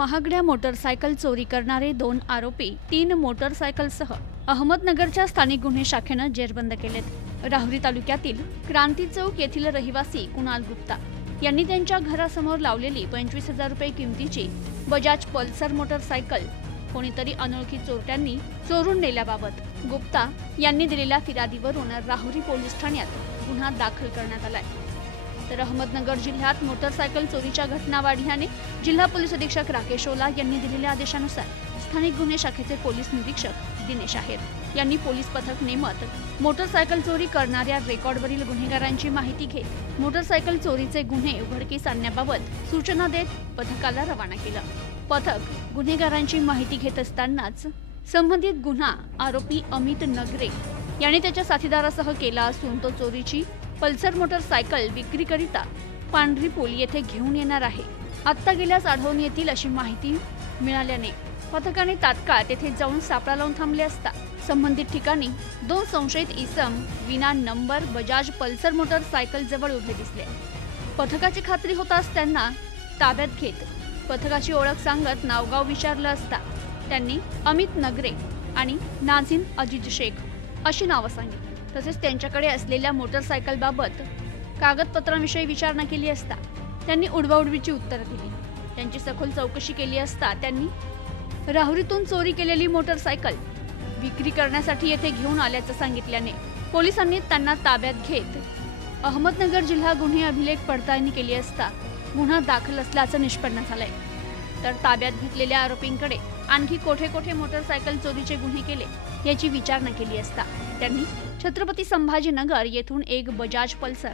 महागड्या मोटरसायकल चोरी करणारे 2 आरोपी 3 मोटरसायकलसह अहमदनगरच्या स्थानिक गुन्हे शाखेनं जेरबंद केलेत। राहुरी तालुक्यातील क्रांती चौक येथील रहिवासी कुणाल गुप्ता यांनी त्यांच्या घरासमोर लावलेली 25,000 रुपये किमतीची बजाज पल्सर मोटरसायकल कोणीतरी अनोळखी चोरट्यांनी चोरून नेल्याबाबत गुप्ता यांनी दिलेल्या फिर्यादीवरून राहुरी पोलीस ठाण्यात गुन्हा दाखल करण्यात आलाय। तर अहमदनगर जिल्ह्यात मोटरसायकल चोरीच्या घटना वाढल्याने जिल्हा पोलीस अधीक्षक राकेश ओला यांनी दिलेल्या आदेशानुसार स्थानिक गुन्हे शाखेचे पोलीस निरीक्षक दिनेश आहेर यांनी पोलीस पथक नेमत मोटरसायकल चोरी करणाऱ्या रेकॉर्डवरील गुन्हेगारांची माहिती घेत मोटरसायकल चोरीचे गुन्हे उघडकीस आणण्याबाबत सूचना देत पथकाला रवाना केलं। पथक गुन्हेगारांची माहिती घेत असतानाच संबंधित गुन्हा आरोपी अमित नगरे याने त्याच्या साथीदारासह केला असून तो चोरीची पल्सर मोटरसायकल विक्रीकरिता पांढरी पूल येथे घेऊन येणार आहे। आत्ता गेल्यास आढळून येतील अशी माहिती मिळाल्याने पथकाने तात्काळ तेथे जाऊन सापळा लावून थांबले असता संबंधित ठिकाणी 2 संशयित इसम विना नंबर बजाज पल्सर मोटरसायकल जवळ उभे दिसले। पथकाची खात्री होताच त्यांना ताब्यात घेत पथकाची ओळख सांगत नावगाव विचारलं असता त्यांनी अमित नगरे आणि नाझीम अजीज शेख अशी नावं सांगितली। तसेच त्यांच्याकडे असलेल्या मोटरसायकल बाबत कागदपत्रांविषयी विचारणा केली असता त्यांनी उडवाउडवीची उत्तरं दिली। त्यांची सखोल चौकशी केली असता त्यांनी राहुरीतून चोरी केलेली मोटरसायकल विक्री करण्यासाठी येथे घेऊन आल्याचं सांगितल्याने पोलिसांनी त्यांना ताब्यात घेत अहमदनगर जिल्हा गुन्हे अभिलेख पडताळणी केली असता गुन्हा दाखल असल्याचं निष्पन्न झालंय। तर ताब्यात घेतलेल्या आरोपींकडे आणखी कोठे कोठे मोटरसायकल चोरीचे गुन्हे केले याची विचारणा केली असता त्यांनी छत्रपती संभाजीनगर येथून एक बजाज पल्सर,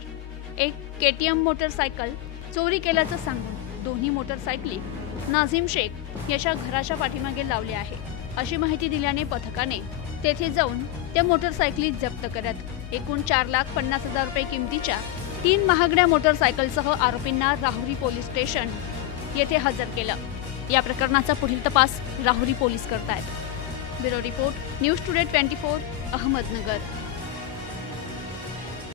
एक केटीएम मोटरसायकल चोरी केल्याचं सांगून दोन्ही मोटरसायकली नाझीम शेख याच्या घराच्या पाठीमागे लावले आहे अशी माहिती दिल्याने पथकाने तेथे जाऊन त्या मोटरसायकली जप्त करत एकूण 4,50,000 रुपये किमतीच्या 3 महागड्या मोटरसायकलसह आरोपींना राहुरी पोलीस स्टेशन येथे हजर केलं। या प्रकरणाचा पुढील तपास राहुरी पोलीस करतायत। Bureau report, news today 24, Ahmednagar.